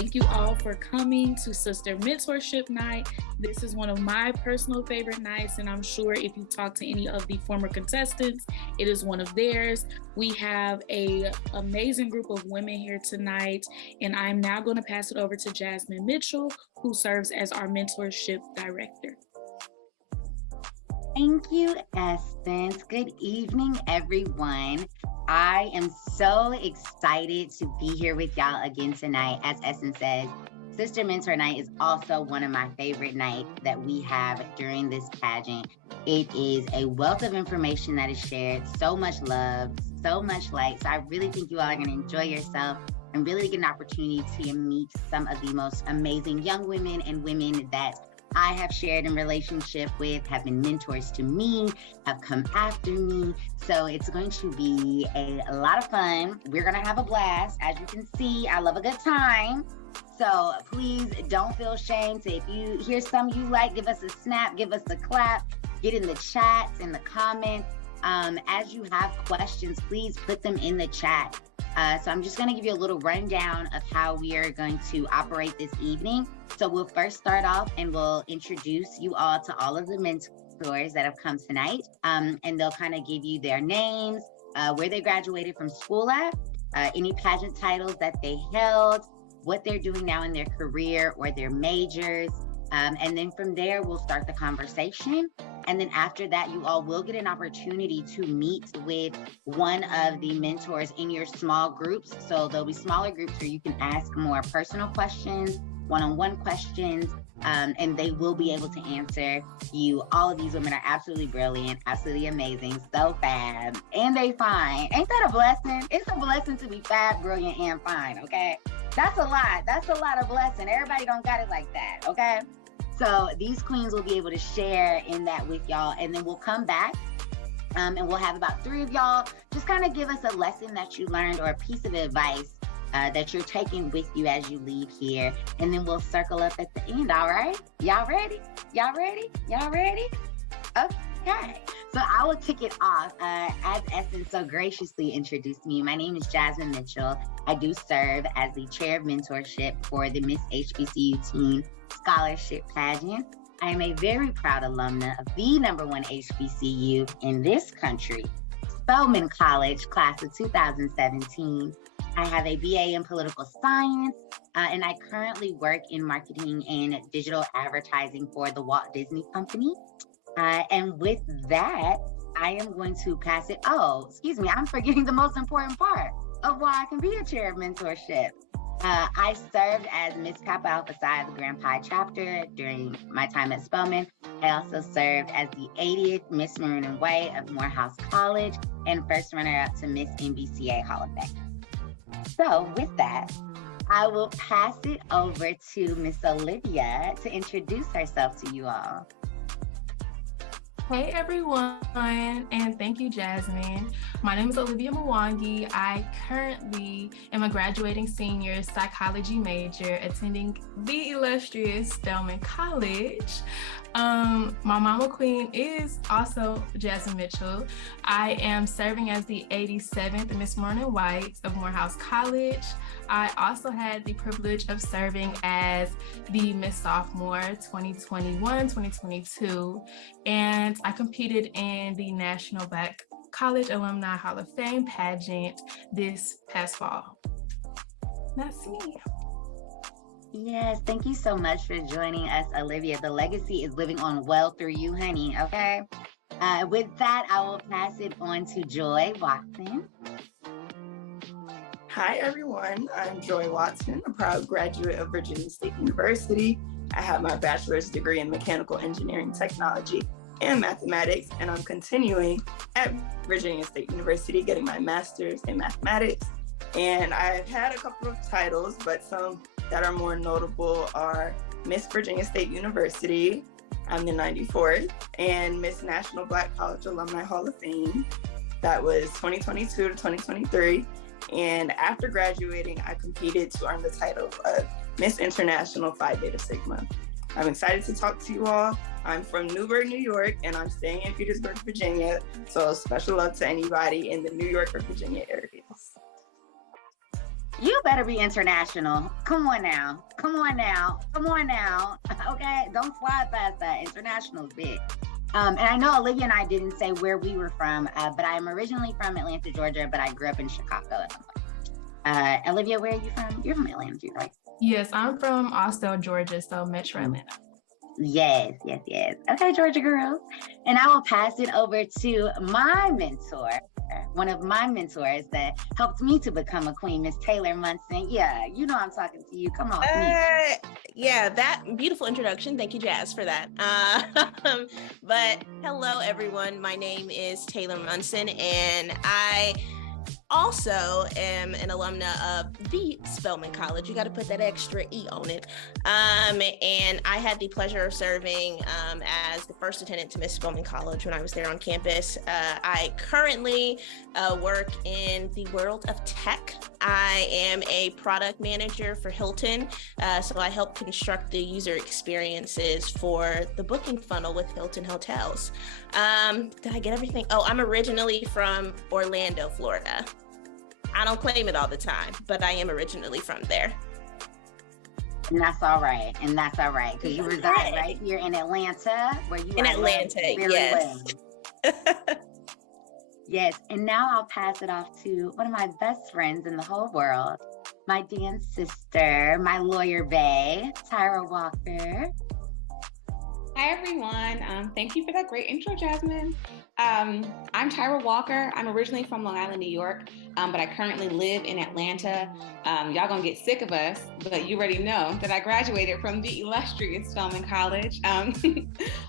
Thank you all for coming to Sister Mentorship Night. This is one of my personal favorite nights, and I'm sure if you talk to any of the former contestants, it is one of theirs. We have an amazing group of women here tonight, and I'm now going to pass it over to Jasmine Mitchell, who serves as our mentorship director. Thank you, Essence. Good evening, everyone. I am so excited to be here with y'all again tonight. As Essence says, Sister Mentor Night is also one of my favorite nights that we have during this pageant. It is a wealth of information that is shared, so much love, so much light. So I really think you all are going to enjoy yourself and really get an opportunity to meet some of the most amazing young women and women that I have shared in relationship with, have been mentors to me, have come after me. So it's going to be a lot of fun. We're going to have a blast. As you can see, I love a good time. So please don't feel ashamed. So if you hear some you like, give us a snap, give us a clap, get in the chats, in the comments. As you have questions, please put them in the chat. So I'm just going to give you a little rundown of how we are going to operate this evening. So we'll first start off and we'll introduce you all to all of the mentors that have come tonight. And they'll kind of give you their names, where they graduated from school at, any pageant titles that they held, what they're doing now in their career or their majors. And then from there, we'll start the conversation. And then after that, you all will get an opportunity to meet with one of the mentors in your small groups. So there'll be smaller groups where you can ask more personal questions, one-on-one questions, and they will be able to answer you. All of these women are absolutely brilliant, absolutely amazing, so fab, and they fine. Ain't that a blessing? It's a blessing to be fab, brilliant, and fine, okay? That's a lot. That's a lot of blessing. Everybody don't got it like that, okay? So these queens will be able to share in that with y'all, and then we'll come back and we'll have about 3 of y'all just kind of give us a lesson that you learned or a piece of advice that you're taking with you as you leave here, and then we'll circle up at the end. All right, y'all ready? Y'all ready? Y'all ready? Okay, so I will kick it off. As Essence so graciously introduced me, my name is Jasmine Mitchell. I do serve as the chair of mentorship for the Miss HBCU Teen Scholarship Pageant. I am a very proud alumna of the #1 HBCU in this country, Spelman College, class of 2017. I have a BA in political science, and I currently work in marketing and digital advertising for the Walt Disney Company. And with that, I am going to pass it. Oh, excuse me, I'm forgetting the most important part of why I can be a chair of mentorship. I served as Miss Kappa Alpha Psi of the Grand Pi chapter during my time at Spelman. I also served as the 80th Miss Maroon and White of Morehouse College and first runner-up to Miss NBCA Hall of Fame. So with that, I will pass it over to Miss Olivia to introduce herself to you all. Hey everyone, and thank you, Jasmine. My name is Olivia Mwangi. I currently am a graduating senior psychology major attending the illustrious Spelman College. My mama queen is also Jasmine Mitchell. I am serving as the 87th Miss Maroon and White of Morehouse College. I also had the privilege of serving as the Miss Sophomore 2021-2022, and I competed in the National Black College Alumni Hall of Fame pageant this past fall. That's me. Yes, thank you so much for joining us, Olivia. The legacy is living on well through you, honey, okay? With that, I will pass it on to Joy Watson. Hi, everyone. I'm Joy Watson, a proud graduate of Virginia State University. I have my bachelor's degree in mechanical engineering technology and mathematics, and I'm continuing at Virginia State University, getting my master's in mathematics. And I've had a couple of titles, but some that are more notable are Miss Virginia State University, I'm the 94th, and Miss National Black College Alumni Hall of Fame. That was 2022 to 2023. And after graduating, I competed to earn the title of Miss International Phi Beta Sigma. I'm excited to talk to you all. I'm from Newburgh, New York, and I'm staying in Petersburg, Virginia. So special love to anybody in the New York or Virginia areas. You better be international. Come on now. Come on now. Come on now. Okay, don't slide past that international bit. And I know Olivia and I didn't say where we were from, but I am originally from Atlanta, Georgia, but I grew up in Chicago, Illinois. Olivia, where are you from? You're from Atlanta too, right? Yes, I'm from Austell, Georgia, so Metro Atlanta. Yes. Okay, Georgia girls. And I will pass it over to my mentor, one of my mentors that helped me to become a queen, Miss Taylor Munson. Yeah, you know I'm talking to you. Come on. Yeah, that beautiful introduction. Thank you, Jazz, for that. But hello, everyone. My name is Taylor Munson, and I also am an alumna of the Spelman College. You got to put that extra E on it. And I had the pleasure of serving as the first attendant to Miss Spelman College when I was there on campus. I currently work in the world of tech. I am a product manager for Hilton. So I help construct the user experiences for the booking funnel with Hilton Hotels. Did I get everything? Oh, I'm originally from Orlando, Florida. I don't claim it all the time, but I am originally from there. And that's all right. Because you reside right here in Atlanta, where you in Atlanta, yes. Yes, and now I'll pass it off to one of my best friends in the whole world, my dance sister, my lawyer bae, Tyrra Walker. Hi, everyone. Thank you for that great intro, Jasmine. I'm Tyrra Walker. I'm originally from Long Island, New York, but I currently live in Atlanta. Y'all gonna get sick of us, but you already know that I graduated from the illustrious Spelman College.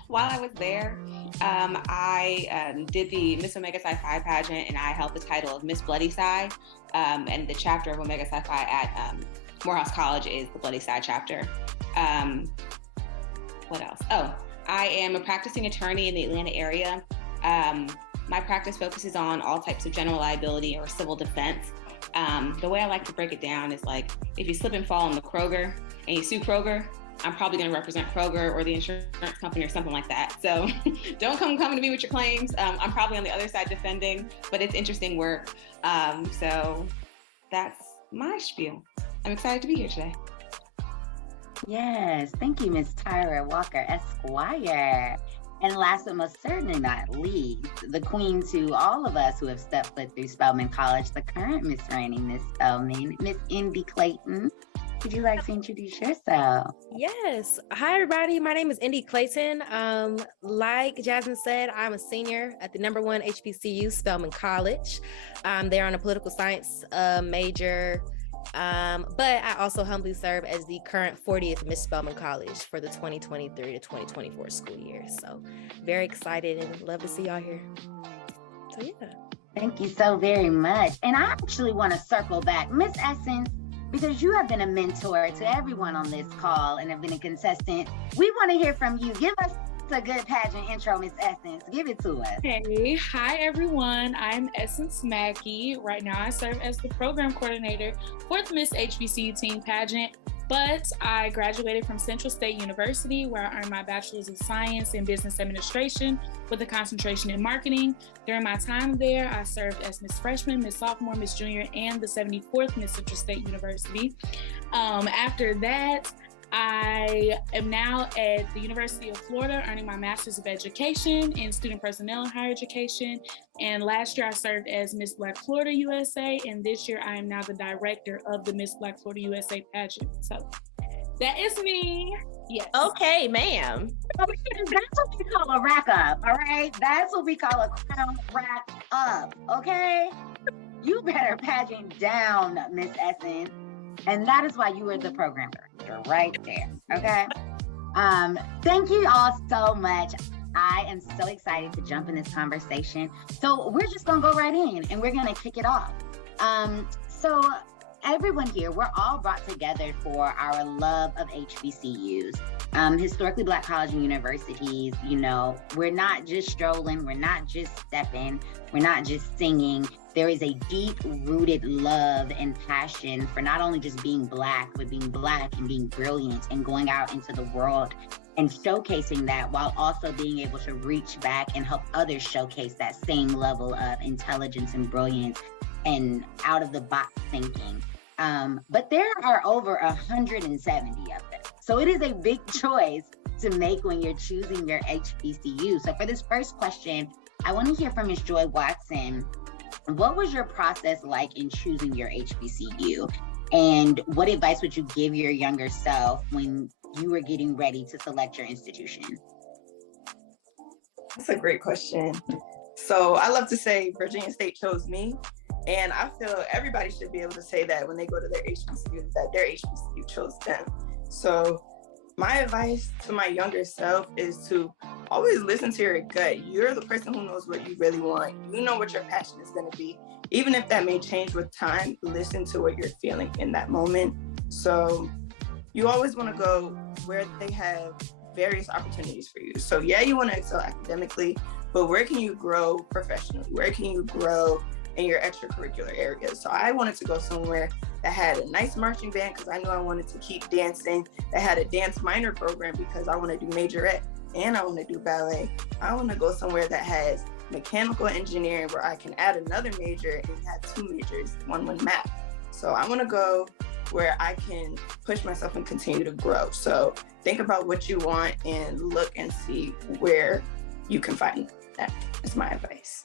While I was there, I did the Miss Omega Psi Phi pageant, and I held the title of Miss Bloody Psi, and the chapter of Omega Psi Phi at Morehouse College is the Bloody Psi chapter. What else? Oh, I am a practicing attorney in the Atlanta area. My practice focuses on all types of general liability or civil defense. The way I like to break it down is like, if you slip and fall in the Kroger and you sue Kroger, I'm probably going to represent Kroger or the insurance company or something like that. So don't come to me with your claims. I'm probably on the other side defending, but it's interesting work. So that's my spiel. I'm excited to be here today. Yes, thank you, Miss Tyrra Walker, Esquire. And last but most certainly not least, the queen to all of us who have stepped foot through Spelman College, the current Miss Reigning Miss Spelman, Miss Indi Clayton. Would you like to introduce yourself? Yes. Hi, everybody. My name is Indi Clayton. Like Jasmine said, I'm a senior at the #1 HBCU, Spelman College. I'm there on a political science major. But I also humbly serve as the current 40th Miss Spelman College for the 2023 to 2024 school year. So very excited and love to see y'all here. So yeah. Thank you so very much. And I actually want to circle back, Miss Essence, because you have been a mentor to everyone on this call and have been a contestant. We want to hear from you. Give us a good pageant intro, Miss Essence. Give it to us. Hey, hi everyone. I'm Essence Mackey. Right now I serve as the program coordinator for the Miss HBCU Teen Pageant, but I graduated from Central State University, where I earned my Bachelor's of Science in Business Administration with a concentration in marketing. During my time there, I served as Miss Freshman, Miss Sophomore, Miss Junior, and the 74th Miss Central State University. After that, I am now at the University of Florida, earning my Master's of Education in Student Personnel and Higher Education. And last year I served as Miss Black Florida USA, and this year I am now the director of the Miss Black Florida USA pageant. So that is me. Yes. Okay, ma'am. That's what we call a rack up, all right? That's what we call a crown rack up, okay? You better pageant down, Miss Essence. And that is why you are the program director right there, okay? Thank you all so much. I am so excited to jump in this conversation. So we're just gonna go right in and we're gonna kick it off. So everyone here, we're all brought together for our love of HBCUs. Historically Black colleges and universities, you know, we're not just strolling, we're not just stepping, we're not just singing. There is a deep-rooted love and passion for not only just being Black, but being Black and being brilliant and going out into the world and showcasing that, while also being able to reach back and help others showcase that same level of intelligence and brilliance and out-of-the-box thinking. But there are over 170 of them. So it is a big choice to make when you're choosing your HBCU. So for this first question, I want to hear from Ms. Joy Watson. What was your process like in choosing your HBCU? And what advice would you give your younger self when you were getting ready to select your institution? That's a great question. So I love to say Virginia State chose me. And I feel everybody should be able to say that when they go to their HBCU, that their HBCU chose them. So my advice to my younger self is to always listen to your gut. You're the person who knows what you really want. You know what your passion is going to be. Even if that may change with time, listen to what you're feeling in that moment. So you always want to go where they have various opportunities for you. So yeah, you want to excel academically, but where can you grow professionally? Where can you grow in your extracurricular areas? So I wanted to go somewhere that had a nice marching band because I knew I wanted to keep dancing, that had a dance minor program because I want to do majorette and I want to do ballet. I want to go somewhere that has mechanical engineering where I can add another major and have two majors, one with math. So I want to go where I can push myself and continue to grow. So think about what you want and look and see where you can find that. That's my advice.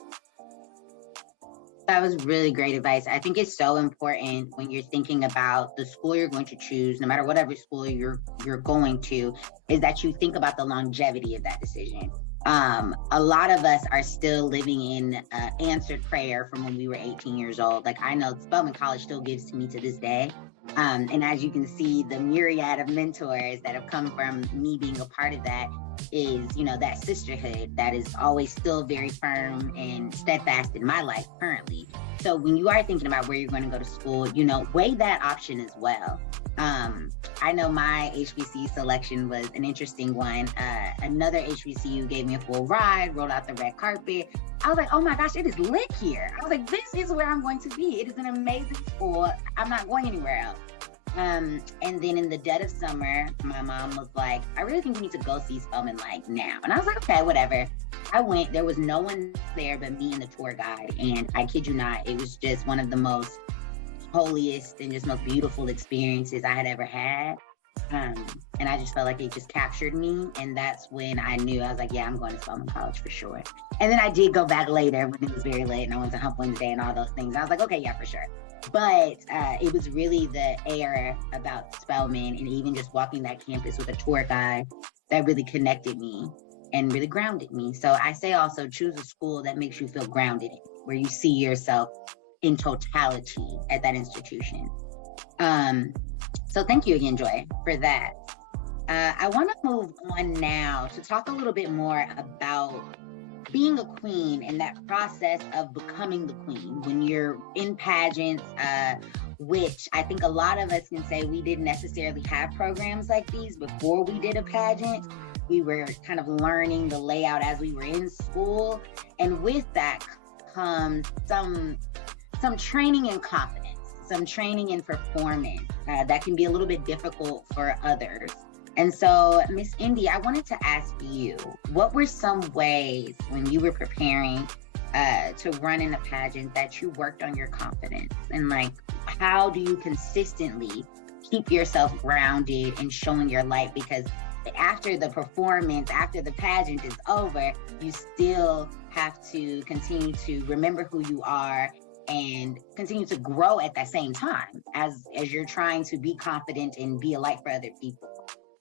That was really great advice. I think it's so important when you're thinking about the school you're going to choose, no matter whatever school you're going to, is that you think about the longevity of that decision. A lot of us are still living in answered prayer from when we were 18 years old. Like I know Spelman College still gives to me to this day. And as you can see, the myriad of mentors that have come from me being a part of that is, you know, that sisterhood that is always still very firm and steadfast in my life currently. So when you are thinking about where you're going to go to school, you know, weigh that option as well. I know my HBCU selection was an interesting one. Another HBCU gave me a full ride, rolled out the red carpet. I was like, oh my gosh, it is lit here. I was like, this is where I'm going to be. It is an amazing school. I'm not going anywhere else. And then in the dead of summer, my mom was like, I really think we need to go see Spelman like now. And I was like, okay, whatever. I went, there was no one there but me and the tour guide. And I kid you not, it was just one of the most holiest and just most beautiful experiences I had ever had. And I just felt like it just captured me. And that's when I knew, I was like, yeah, I'm going to Spelman College for sure. And then I did go back later when it was very late and I went to Hump Wednesday and all those things. I was like, okay, yeah, for sure. But it was really the air about Spelman and even just walking that campus with a tour guide that really connected me and really grounded me. So I say also choose a school that makes you feel grounded in, where you see yourself in totality at that institution. So thank you again, Joy, for that. I want to move on now to talk a little bit more about being a queen and that process of becoming the queen when you're in pageants, which I think a lot of us can say we didn't necessarily have programs like these before we did a pageant. We were kind of learning the layout as we were in school. And with that comes some training and confidence, some training and performance that can be a little bit difficult for others. And so, Miss Indi, I wanted to ask you, what were some ways when you were preparing to run in a pageant that you worked on your confidence? And like, how do you consistently keep yourself grounded and showing your light? Because after the performance, after the pageant is over, you still have to continue to remember who you are and continue to grow at that same time as you're trying to be confident and be a light for other people.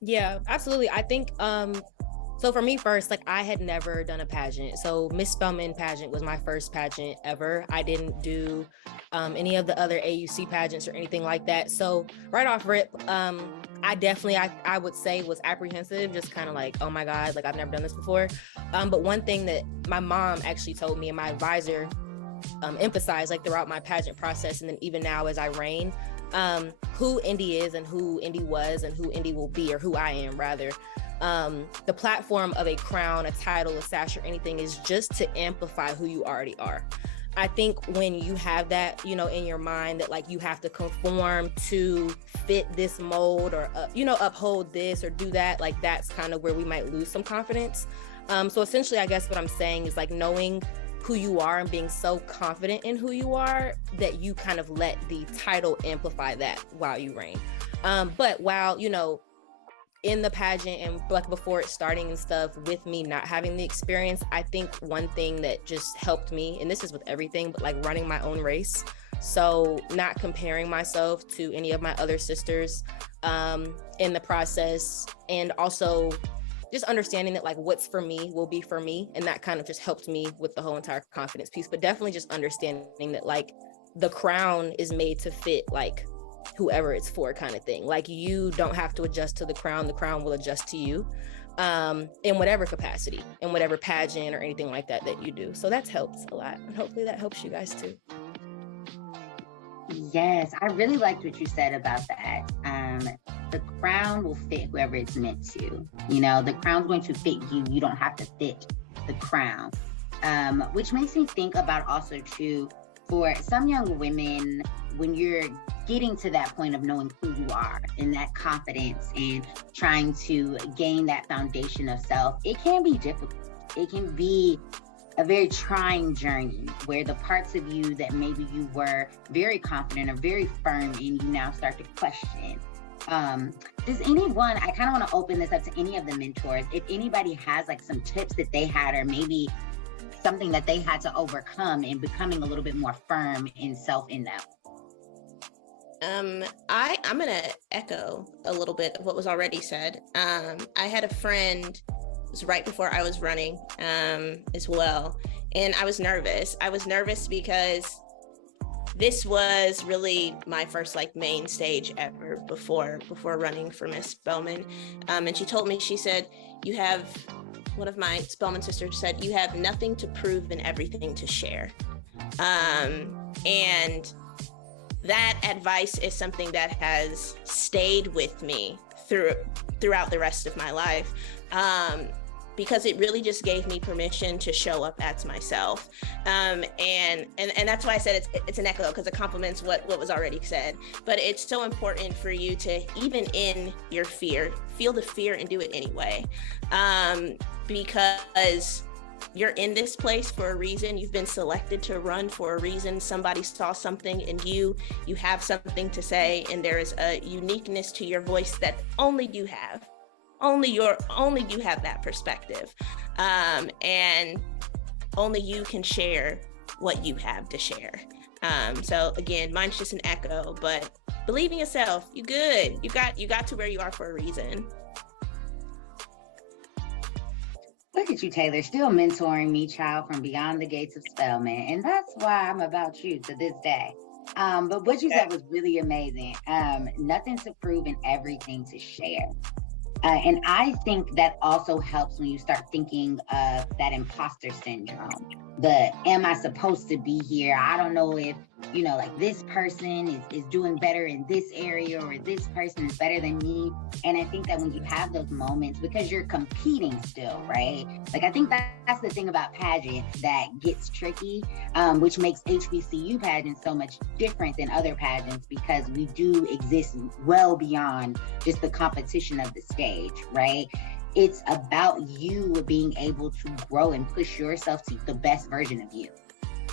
Yeah, absolutely. I think, so for me first, like I had never done a pageant. So Miss Spelman pageant was my first pageant ever. I didn't do any of the other AUC pageants or anything like that. So right off rip, I definitely, I would say was apprehensive, just kind of like, oh my God, like I've never done this before. But one thing that my mom actually told me and my advisor emphasized like throughout my pageant process, and then even now as I reign, who Indi is and who Indi was and who Indi will be, or who I am rather. The platform of a crown, a title, a sash, or anything is just to amplify who you already are. I think when you have that, you know, in your mind that like you have to conform to fit this mold or, uphold this or do that, like that's kind of where we might lose some confidence. So essentially, I guess what I'm saying is like knowing who you are and being so confident in who you are that you kind of let the title amplify that while you reign. But while, you know, in the pageant and like before it starting and stuff, with me not having the experience, I think one thing that just helped me, and this is with everything, but like running my own race. So not comparing myself to any of my other sisters in the process, and also just understanding that like what's for me will be for me. And that kind of just helped me with the whole entire confidence piece, but definitely just understanding that like the crown is made to fit like whoever it's for, kind of thing. Like you don't have to adjust to the crown will adjust to you in whatever capacity, in whatever pageant or anything like that you do. So that's helped a lot, and hopefully that helps you guys too. Yes, I really liked what you said about that. The crown will fit whoever it's meant to. You know, the crown's going to fit you. You don't have to fit the crown. Which makes me think about also too, for some young women, when you're getting to that point of knowing who you are and that confidence and trying to gain that foundation of self, it can be difficult. It can be a very trying journey where the parts of you that maybe you were very confident or very firm in, you now start to question. Does anyone, I kind of want to open this up to any of the mentors, if anybody has like some tips that they had, or maybe something that they had to overcome in becoming a little bit more firm in self in them. I'm gonna echo a little bit of what was already said. I had a friend, it was right before I was running as well, and I was nervous. I was nervous because this was really my first like main stage ever before running for Miss Spelman. And she told me, she said, one of my Spelman sisters said, you have nothing to prove and everything to share. And that advice is something that has stayed with me throughout the rest of my life, because it really just gave me permission to show up as myself. And that's why I said it's an echo, because it complements what was already said. But it's so important for you to, even in your fear, feel the fear and do it anyway. Because you're in this place for a reason. You've been selected to run for a reason. Somebody saw something in you. You have something to say, and there is a uniqueness to your voice that only you have. Only you have that perspective, and only you can share what you have to share. So again, mine's just an echo, but believe in yourself. You good. You got to where you are for a reason. Look at you, Taylor, still mentoring me, child, from beyond the gates of Spelman. And that's why I'm about you to this day. But what you said was really amazing. Nothing to prove and everything to share. And I think that also helps when you start thinking of that imposter syndrome. Am I supposed to be here? I don't know if, like this person is doing better in this area, or this person is better than me. And I think that when you have those moments, because you're competing still, right? Like, I think that's the thing about pageants that gets tricky, which makes HBCU pageants so much different than other pageants, because we do exist well beyond just the competition of the stage, right? It's about you being able to grow and push yourself to the best version of you.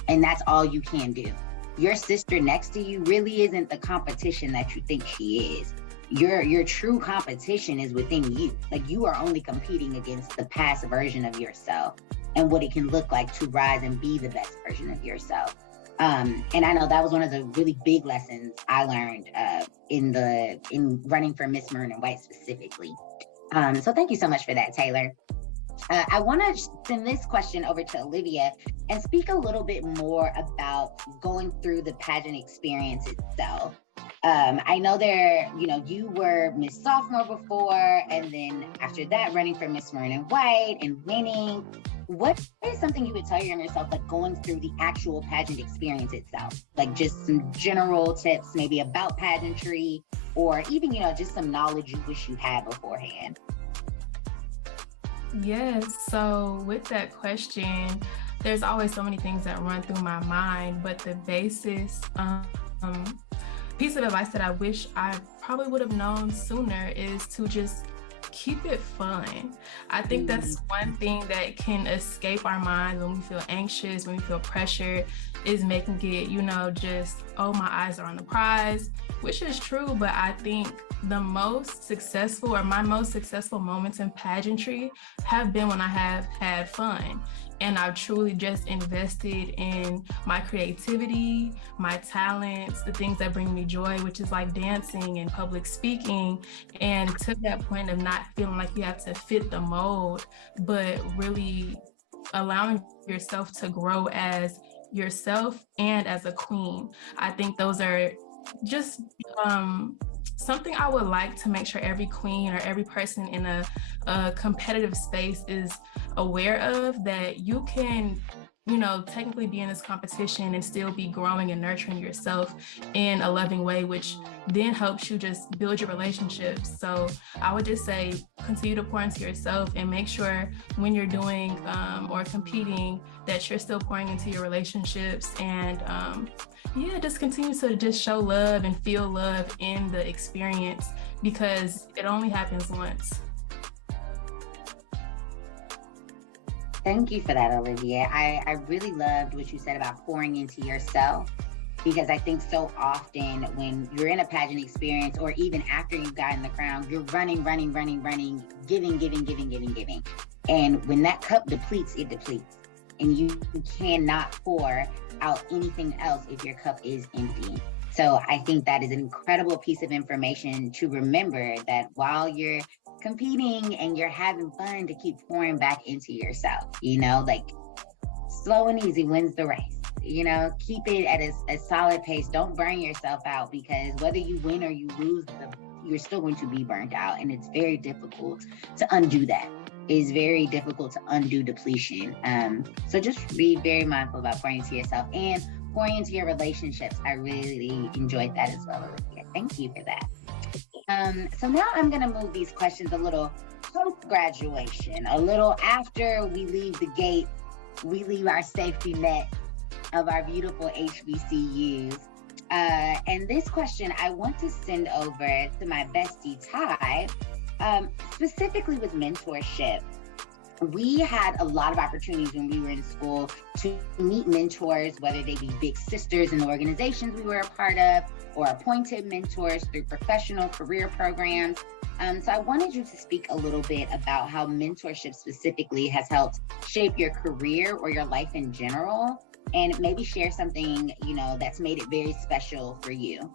And that's all you can do. Your sister next to you really isn't the competition that you think she is. Your true competition is within you. Like, you are only competing against the past version of yourself and what it can look like to rise and be the best version of yourself. And I know that was one of the really big lessons I learned in running for Miss Maroon and White specifically. So thank you so much for that, Taylor. I want to send this question over to Olivia and speak a little bit more about going through the pageant experience itself. I know you were Miss Sophomore before, and then after that, running for Miss Maroon and White and winning. What is something you would tell your younger self, like going through the actual pageant experience itself? Like just some general tips, maybe about pageantry, or even, just some knowledge you wish you had beforehand. Yes, so with that question, there's always so many things that run through my mind, but the basis piece of advice that I wish I probably would have known sooner is to just keep it fun. I think that's one thing that can escape our minds when we feel anxious, when we feel pressured, is making it, just, oh, my eyes are on the prize, which is true. But I think my most successful moments in pageantry have been when I have had fun. And I've truly just invested in my creativity, my talents, the things that bring me joy, which is like dancing and public speaking. And to that point of not feeling like you have to fit the mold, but really allowing yourself to grow as yourself and as a queen. I think those are just something I would like to make sure every queen or every person in a competitive space is aware of, that you can, technically be in this competition and still be growing and nurturing yourself in a loving way, which then helps you just build your relationships. So I would just say, continue to pour into yourself and make sure when you're doing or competing that you're still pouring into your relationships, and just continue to just show love and feel love in the experience, because it only happens once. Thank you for that, Olivia. I really loved what you said about pouring into yourself, because I think so often when you're in a pageant experience, or even after you've gotten the crown, you're running, giving. And when that cup depletes, it depletes. And you cannot pour out anything else if your cup is empty. So I think that is an incredible piece of information to remember, that while you're competing and you're having fun, to keep pouring back into yourself, like slow and easy wins the race, keep it at a solid pace. Don't burn yourself out, because whether you win or you lose, you're still going to be burnt out. And it's very difficult to undo that. It's very difficult to undo depletion. So just be very mindful about pouring into yourself and pouring into your relationships. I really enjoyed that as well, Olivia. Thank you for that. So now I'm going to move these questions a little post-graduation, a little after we leave the gate, we leave our safety net of our beautiful HBCUs. And this question I want to send over to my bestie, Ty, specifically with mentorship. We had a lot of opportunities when we were in school to meet mentors, whether they be big sisters in the organizations we were a part of, or appointed mentors through professional career programs. So I wanted you to speak a little bit about how mentorship specifically has helped shape your career or your life in general, and maybe share something, that's made it very special for you.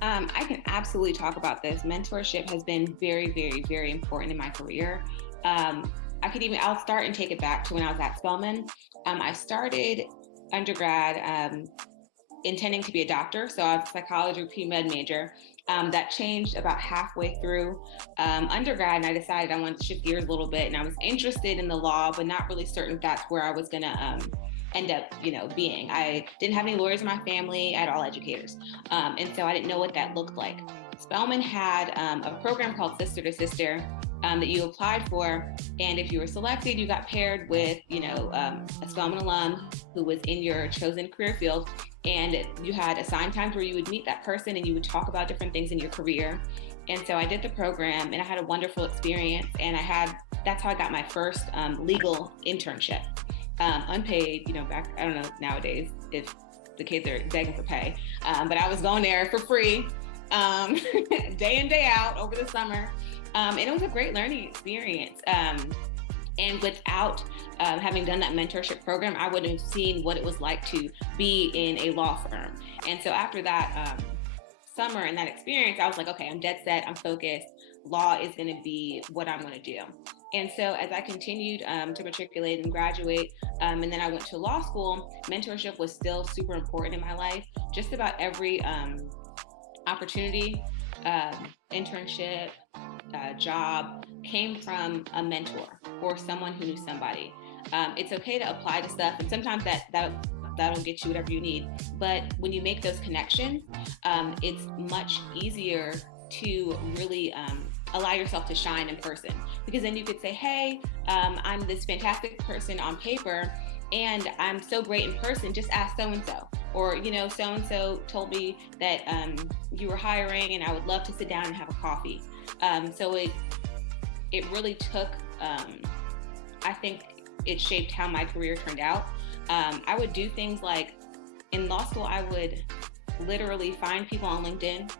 I can absolutely talk about this. Mentorship has been very, very, very important in my career. I'll start and take it back to when I was at Spelman. I started undergrad intending to be a doctor. So I was a psychology pre-med major. That changed about halfway through undergrad, and I decided I wanted to shift gears a little bit. And I was interested in the law, but not really certain if that's where I was gonna end up, being. I didn't have any lawyers in my family. I had all educators. And so I didn't know what that looked like. Spelman had a program called Sister to Sister that you applied for. And if you were selected, you got paired with, a Spelman alum who was in your chosen career field. And you had assigned times where you would meet that person and you would talk about different things in your career. And so I did the program and I had a wonderful experience. And that's how I got my first legal internship. Unpaid, back, I don't know nowadays if the kids are begging for pay, but I was going there for free, day in, day out over the summer. And it was a great learning experience. And without having done that mentorship program, I wouldn't have seen what it was like to be in a law firm. And so after that summer and that experience, I was like, okay, I'm dead set, I'm focused. Law is going to be what I'm going to do. And so as I continued to matriculate and graduate, and then I went to law school, mentorship was still super important in my life. Just about every opportunity, internship, job came from a mentor or someone who knew somebody. It's okay to apply to stuff, and sometimes that'll get you whatever you need. But when you make those connections, it's much easier to really allow yourself to shine in person, because then you could say, hey, I'm this fantastic person on paper and I'm so great in person, just ask so-and-so. Or, so-and-so told me that you were hiring and I would love to sit down and have a coffee. So it really took, I think it shaped how my career turned out. I would do things like, in law school, I would literally find people on LinkedIn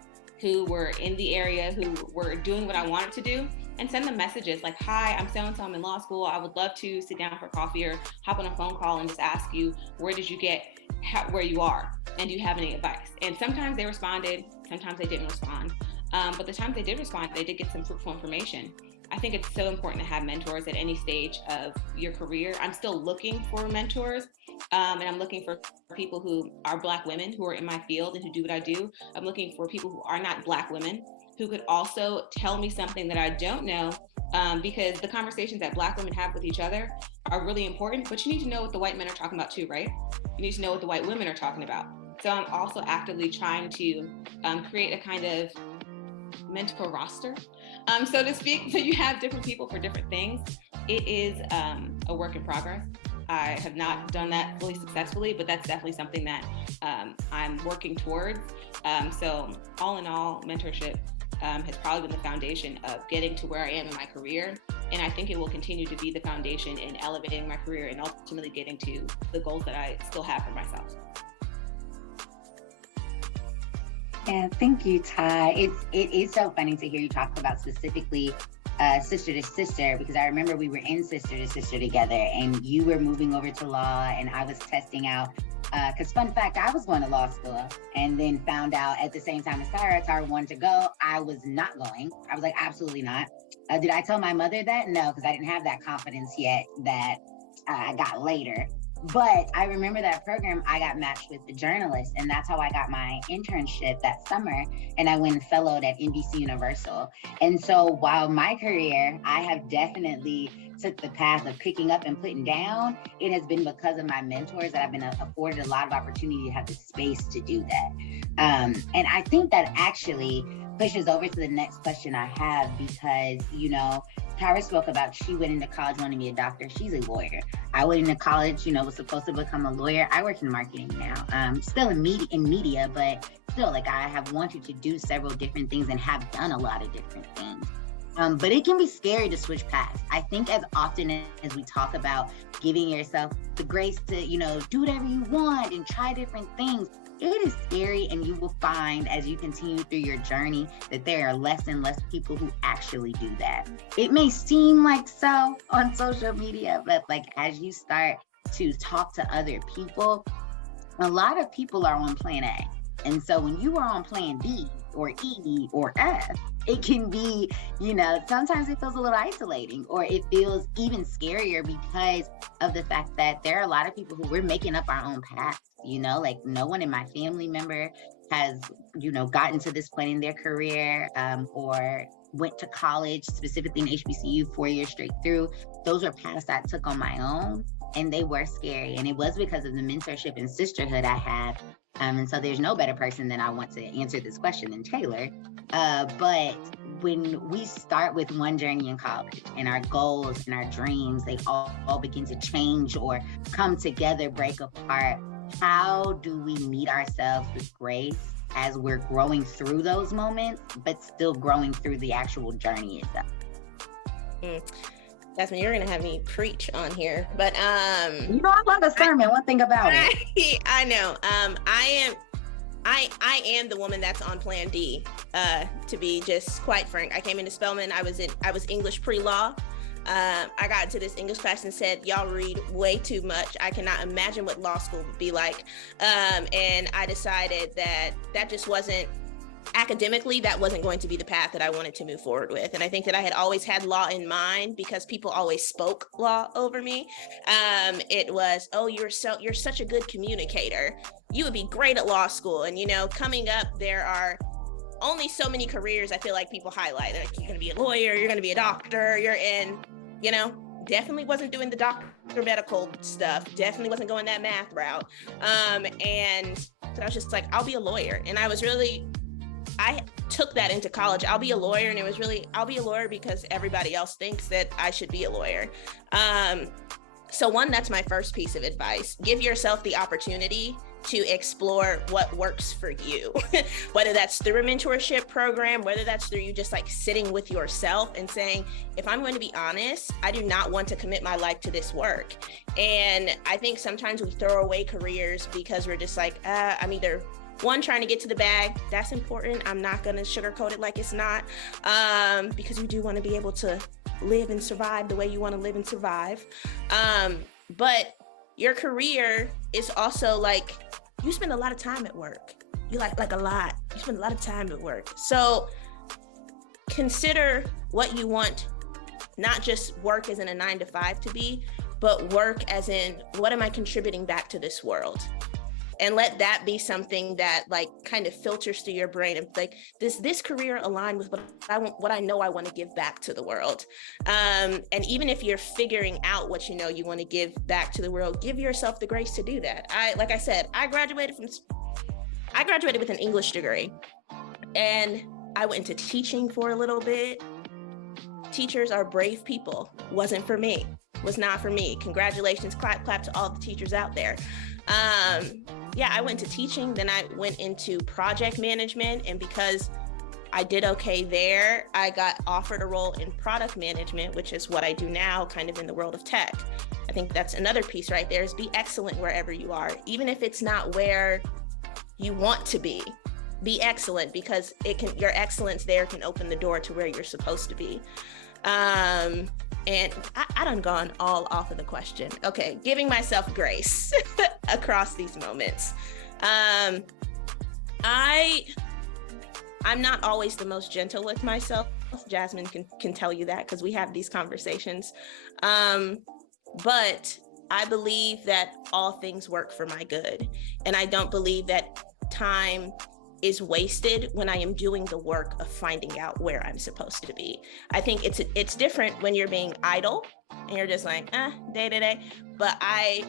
who were in the area, who were doing what I wanted to do, and send them messages like, hi, I'm so-and-so, I'm in law school. I would love to sit down for coffee or hop on a phone call and just ask you, where did you get where you are? And do you have any advice? And sometimes they responded, sometimes they didn't respond. But the times they did respond, they did get some fruitful information. I think it's so important to have mentors at any stage of your career. I'm still looking for mentors, and I'm looking for people who are Black women who are in my field and who do what I do. I'm looking for people who are not Black women who could also tell me something that I don't know, because the conversations that Black women have with each other are really important, but you need to know what the white men are talking about too, right? You need to know what the white women are talking about. So I'm also actively trying to create a kind of mentor roster, so to speak. So you have different people for different things. It is a work in progress. I have not done that fully successfully, but that's definitely something that I'm working towards. So all in all, mentorship has probably been the foundation of getting to where I am in my career. And I think it will continue to be the foundation in elevating my career and ultimately getting to the goals that I still have for myself. Yeah, thank you, Ty. It is so funny to hear you talk about specifically Sister to Sister, because I remember we were in Sister to Sister together, and you were moving over to law, and I was testing out. Because fun fact, I was going to law school, and then found out at the same time as Tyrra wanted to go. I was not going. I was like, absolutely not. Did I tell my mother that? No, because I didn't have that confidence yet that I got later. But I remember that program, I got matched with the journalist, and that's how I got my internship that summer. And I went and fellowed at NBC Universal. And so while my career, I have definitely took the path of picking up and putting down, it has been because of my mentors that I've been afforded a lot of opportunity to have the space to do that. And I think that actually pushes over to the next question I have, because, you know, Tyrra spoke about she went into college wanting to be a doctor. She's a lawyer. I went into college, you know, was supposed to become a lawyer. I work in marketing now. Still in media, but still, like, I have wanted to do several different things and have done a lot of different things. But it can be scary to switch paths. I think as often as we talk about giving yourself the grace to, you know, do whatever you want and try different things, it is scary, and you will find as you continue through your journey that there are less and less people who actually do that. It may seem like so on social media, but like as you start to talk to other people, a lot of people are on plan A. And so when you are on plan B or E or F, it can be, you know, sometimes it feels a little isolating, or it feels even scarier because of the fact that there are a lot of people who we're making up our own paths, you know, like no one in my family member has, you know, gotten to this point in their career, or went to college, specifically in HBCU 4 years straight through. Those were paths I took on my own, and they were scary. And it was because of the mentorship and sisterhood I had. And so there's no better person than I want to answer this question than Taylor. But when we start with one journey in college and our goals and our dreams, they all begin to change or come together, break apart. How do we meet ourselves with grace as we're growing through those moments, but still growing through the actual journey itself? Jasmine, you're gonna have me preach on here, but you know, I love a sermon. One thing about it, I know. I am the woman that's on plan D. To be just quite frank, I came into Spelman. I was English pre-law. I got into this English class and said, y'all read way too much. I cannot imagine what law school would be like. And I decided that just wasn't, academically, that wasn't going to be the path that I wanted to move forward with. And I think that I had always had law in mind because people always spoke law over me. It was, oh, you're such a good communicator. You would be great at law school. And, you know, coming up, there are only so many careers I feel like people highlight. Like, you're going to be a lawyer, you're going to be a doctor, you're in, you know, definitely wasn't doing the doctor medical stuff. Definitely wasn't going that math route. And so I was just like, I'll be a lawyer. And I took that into college. I'll be a lawyer. And it was really, I'll be a lawyer because everybody else thinks that I should be a lawyer. So one, that's my first piece of advice. Give yourself the opportunity to explore what works for you, whether that's through a mentorship program, whether that's through you just like sitting with yourself and saying, if I'm going to be honest, I do not want to commit my life to this work. And I think sometimes we throw away careers because we're just like, I'm either one, trying to get to the bag. That's important. I'm not going to sugarcoat it like it's not, because you do want to be able to live and survive the way you want to live and survive. But your career is also like, you spend a lot of time at work. You like a lot. You spend a lot of time at work. So consider what you want, not just work as in a 9-to-5 to be, but work as in, what am I contributing back to this world? And let that be something that like kind of filters through your brain and like, this career aligned with what I know I want to give back to the world. And even if you're figuring out what you know you want to give back to the world, give yourself the grace to do that. Like I said, I graduated with an English degree, and I went into teaching for a little bit. Teachers are brave people. Wasn't for me. Was not for me. Congratulations, clap to all the teachers out there. Yeah, I went to teaching, then I went into project management, and because I did okay there, I got offered a role in product management, which is what I do now, kind of in the world of tech. I think that's another piece right there, is be excellent wherever you are. Even if it's not where you want to be excellent, because your excellence there can open the door to where you're supposed to be. And I done gone all off of the question. Okay, giving myself grace across these moments. I'm not always the most gentle with myself. Jasmine can tell you that, because we have these conversations. But I believe that all things work for my good. And I don't believe that time is wasted when I am doing the work of finding out where I'm supposed to be. I think it's different when you're being idle and you're just like, day to day. But I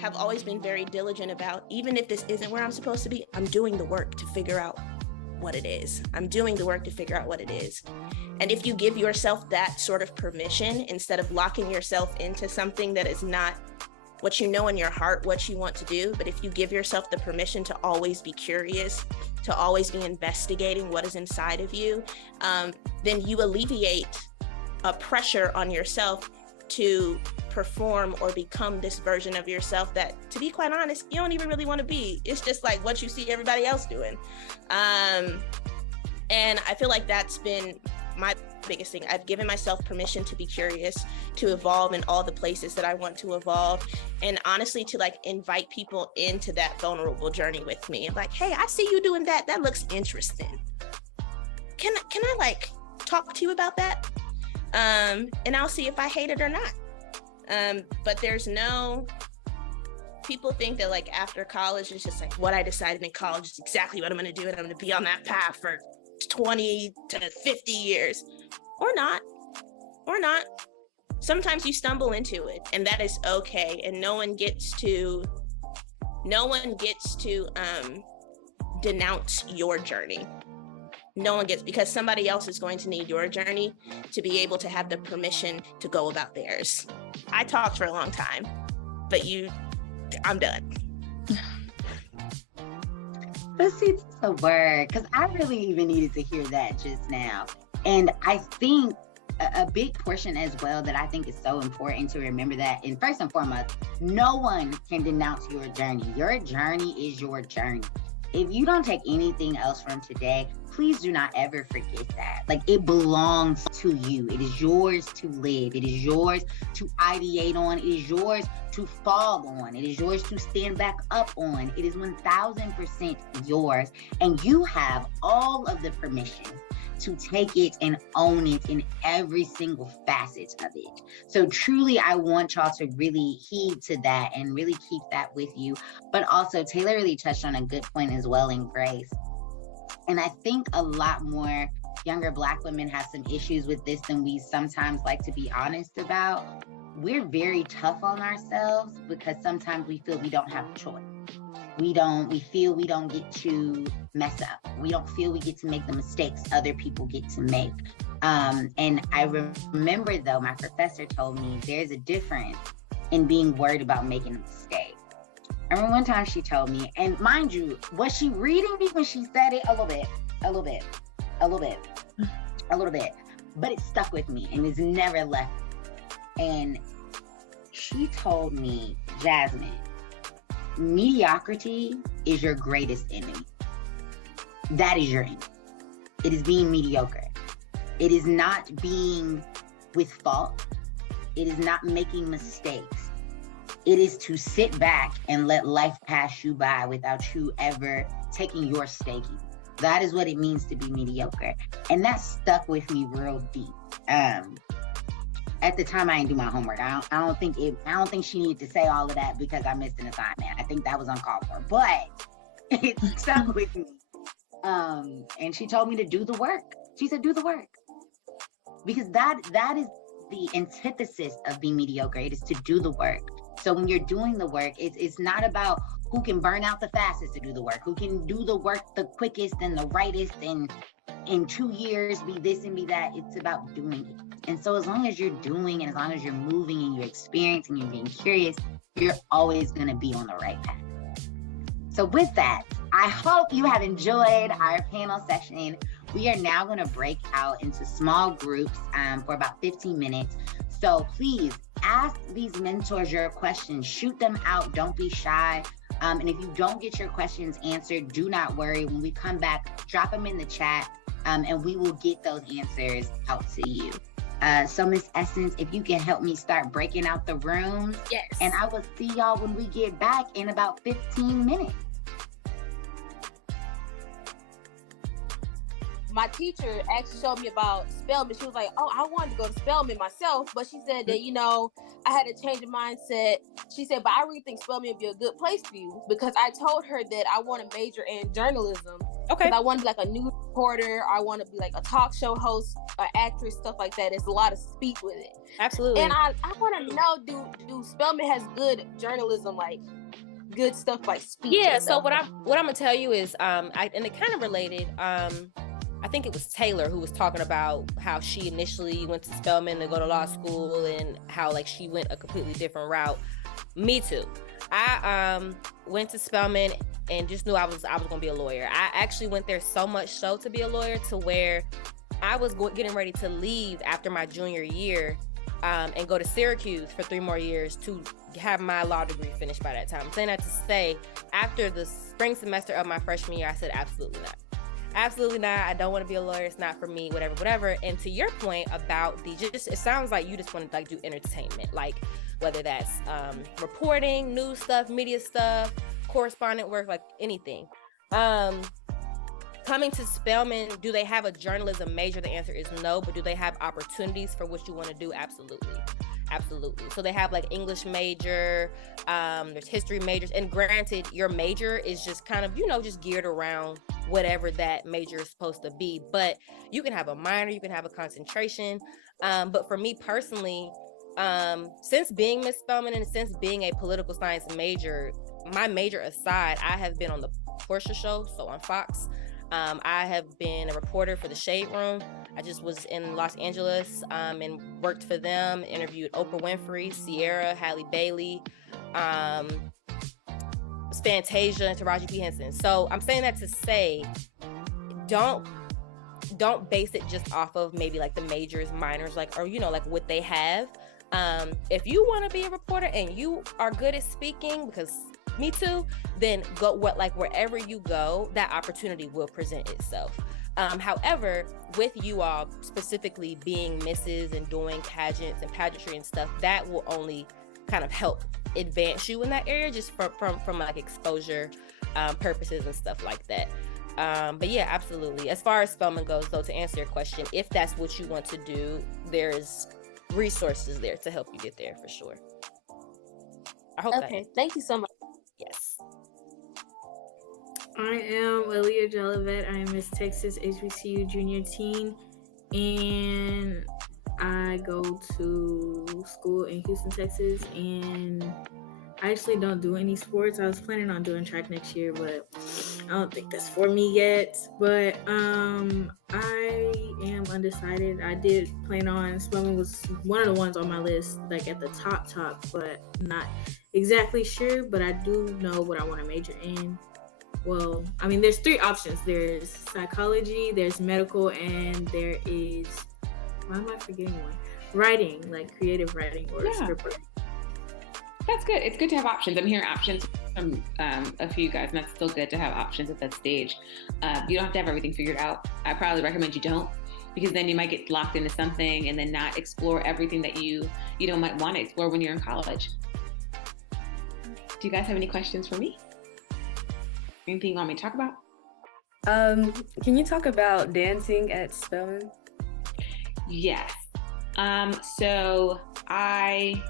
have always been very diligent about, even if this isn't where I'm supposed to be, I'm doing the work to figure out what it is. I'm doing the work to figure out what it is. And if you give yourself that sort of permission, instead of locking yourself into something that is not what you know in your heart, what you want to do, but if you give yourself the permission to always be curious, to always be investigating what is inside of you, then you alleviate a pressure on yourself to perform or become this version of yourself that, to be quite honest, you don't even really want to be. It's just like what you see everybody else doing. And I feel like that's been my biggest thing. I've given myself permission to be curious, to evolve in all the places that I want to evolve, and honestly to like invite people into that vulnerable journey with me. I'm like, hey, I see you doing that. That looks interesting. Can I like talk to you about that? And I'll see if I hate it or not. But there's no, people think that like after college, it's just like what I decided in college is exactly what I'm going to do, and I'm going to be on that path for 20 to 50 years, or not. Sometimes you stumble into it, and that is okay. And no one gets to denounce your journey. No one gets, because somebody else is going to need your journey to be able to have the permission to go about theirs. I talked for a long time, but I'm done. But see, that's a word, because I really even needed to hear that just now. And I think a big portion as well that I think is so important to remember that, and first and foremost, no one can denounce your journey. Your journey is your journey. If you don't take anything else from today, please do not ever forget that. Like, it belongs to you. It is yours to live. It is yours to ideate on. It is yours to fall on. It is yours to stand back up on. It is 1000% yours. And you have all of the permission to take it and own it in every single facet of it. So truly, I want y'all to really heed to that and really keep that with you. But also, Taylor really touched on a good point as well in grace. And I think a lot more younger Black women have some issues with this than we sometimes like to be honest about. We're very tough on ourselves because sometimes we feel we don't have a choice. We feel we don't get to mess up. We don't feel we get to make the mistakes other people get to make. And I remember, though, my professor told me there's a difference in being worried about making a mistake, I remember one time she told me, and mind you, was she reading me when she said it? A little bit, but it stuck with me and it's never left. And she told me, Jasmine, mediocrity is your greatest enemy. That is your enemy. It is being mediocre. It is not being with fault. It is not making mistakes. It is to sit back and let life pass you by without you ever taking your staking. That is what it means to be mediocre. And that stuck with me real deep. At the time, I didn't do my homework. I don't think she needed to say all of that because I missed an assignment. I think that was uncalled for, but it stuck with me. And she told me to do the work. She said, do the work. Because that is the antithesis of being mediocre. It is to do the work. So when you're doing the work, it's not about who can burn out the fastest to do the work, who can do the work the quickest and the rightest, and in 2 years be this and be that. It's about doing it. And so as long as you're doing, and as long as you're moving and you're experiencing, you're being curious, you're always going to be on the right path. So with that, I hope you have enjoyed our panel session. We are now going to break out into small groups for about 15 minutes. So please ask these mentors your questions, shoot them out, don't be shy. And if you don't get your questions answered, do not worry. When we come back, drop them in the chat and we will get those answers out to you. So Miss Essence, if you can help me start breaking out the rooms. Yes. And I will see y'all when we get back in about 15 minutes. My teacher actually showed me about Spelman. She was like, oh, I wanted to go to Spelman myself, but she said that, I had to change of mindset. She said, but I really think Spelman would be a good place for you, because I told her that I want to major in journalism. Okay. I want to be like a news reporter. I want to be like a talk show host, an actress, stuff like that. There's a lot of speak with it. Absolutely. And I want to know, do Spelman has good journalism, like good stuff like speech? Yeah. So what I'm gonna tell you is, and it kind of related. I think it was Taylor who was talking about how she initially went to Spelman to go to law school and how like she went a completely different route. Me too. I went to Spelman and just knew I was gonna be a lawyer. I actually went there so much so to be a lawyer to where I was getting ready to leave after my junior year and go to Syracuse for 3 more years to have my law degree finished by that time. I'm saying that to say, after the spring semester of my freshman year, I said absolutely not. Absolutely not. I don't want to be a lawyer. It's not for me, whatever. And to your point about it sounds like you just want to like do entertainment, like whether that's reporting, news stuff, media stuff, correspondent work, like anything. Coming to Spelman, do they have a journalism major? The answer is no, but do they have opportunities for what you want to do? Absolutely. So they have like English major, there's history majors, and granted, your major is just kind of, just geared around whatever that major is supposed to be, but you can have a minor, you can have a concentration. But for me personally, since being Miss Spelman and since being a political science major, my major aside, I have been on the Portia show, so on Fox. I have been a reporter for the Shade Room. I just was in Los Angeles and worked for them, interviewed Oprah Winfrey, Sierra, Halle Bailey, Fantasia, and Taraji P. Henson. So I'm saying that to say, don't base it just off of maybe like the majors, minors, like, or, like what they have. If you want to be a reporter and you are good at speaking, because me too, then go wherever you go, that opportunity will present itself. However, with you all specifically being misses and doing pageants and pageantry and stuff, that will only kind of help advance you in that area, just from like exposure purposes and stuff like that. But yeah, absolutely. As far as Spelman goes, though, to answer your question, if that's what you want to do, there's resources there to help you get there for sure. I hope. Okay, thank you so much. Yes. I am Aaliyah Jolivet. I am Miss Texas HBCU Junior Teen, and I go to school in Houston, Texas, and I actually don't do any sports. I was planning on doing track next year, but I don't think that's for me yet. But I am undecided. I did plan on, Spelman was one of the ones on my list, like at the top, but not exactly sure, but I do know what I want to major in. Well, I mean, there's 3 options. There's psychology, there's medical, and there is, why am I forgetting one? Writing, like creative writing or script writing. That's good. It's good to have options. I'm hearing options from a few guys, and that's still good to have options at that stage. You don't have to have everything figured out. I probably recommend you don't, because then you might get locked into something and then not explore everything that you might want to explore when you're in college. Do you guys have any questions for me? Anything you want me to talk about? Can you talk about dancing at Spelman? Yes. So I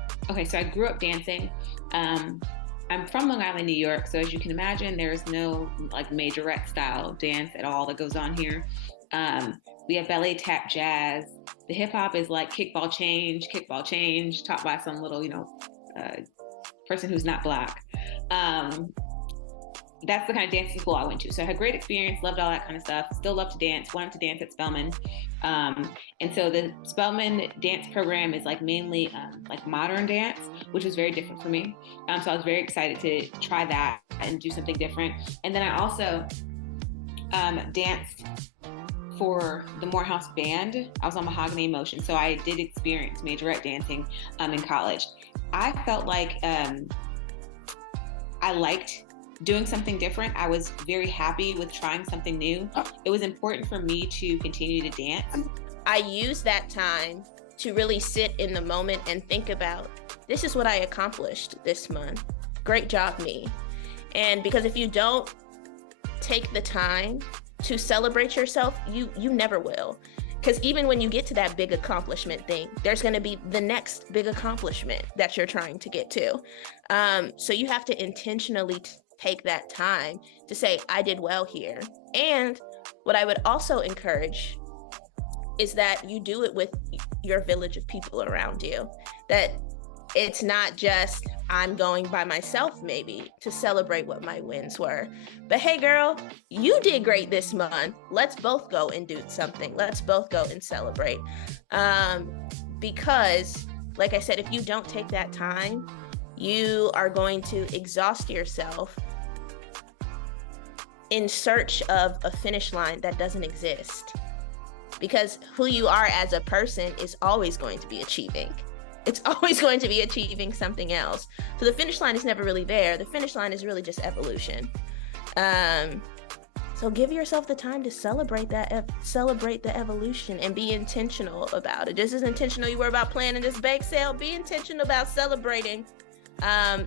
grew up dancing. I'm from Long Island, New York. So as you can imagine, there's no like majorette style dance at all that goes on here. We have ballet, tap, jazz. The hip hop is like kickball change, taught by some little, person who's not Black. That's the kind of dancing school I went to. So I had great experience, loved all that kind of stuff, still love to dance, wanted to dance at Spelman. And so the Spelman dance program is like mainly like modern dance, which was very different for me. So I was very excited to try that and do something different. And then I also danced for the Morehouse Band. I was on Mahogany Motion. So I did experience majorette dancing in college. I felt like I liked doing something different. I was very happy with trying something new. It was important for me to continue to dance. I used that time to really sit in the moment and think about, this is what I accomplished this month. Great job, me. And because if you don't take the time to celebrate yourself, you never will. Because even when you get to that big accomplishment thing, there's going to be the next big accomplishment that you're trying to get to. So you have to intentionally take that time to say, I did well here. And what I would also encourage is that you do it with your village of people around you. That it's not just I'm going by myself maybe to celebrate what my wins were. But hey girl, you did great this month. Let's both go and do something. Let's both go and celebrate. Because like I said, if you don't take that time, you are going to exhaust yourself in search of a finish line that doesn't exist. Because who you are as a person is always going to be achieving. It's always going to be achieving something else. So the finish line is never really there. The finish line is really just evolution. So give yourself the time to celebrate the evolution and be intentional about it. Just as intentional you were about planning this bake sale, be intentional about celebrating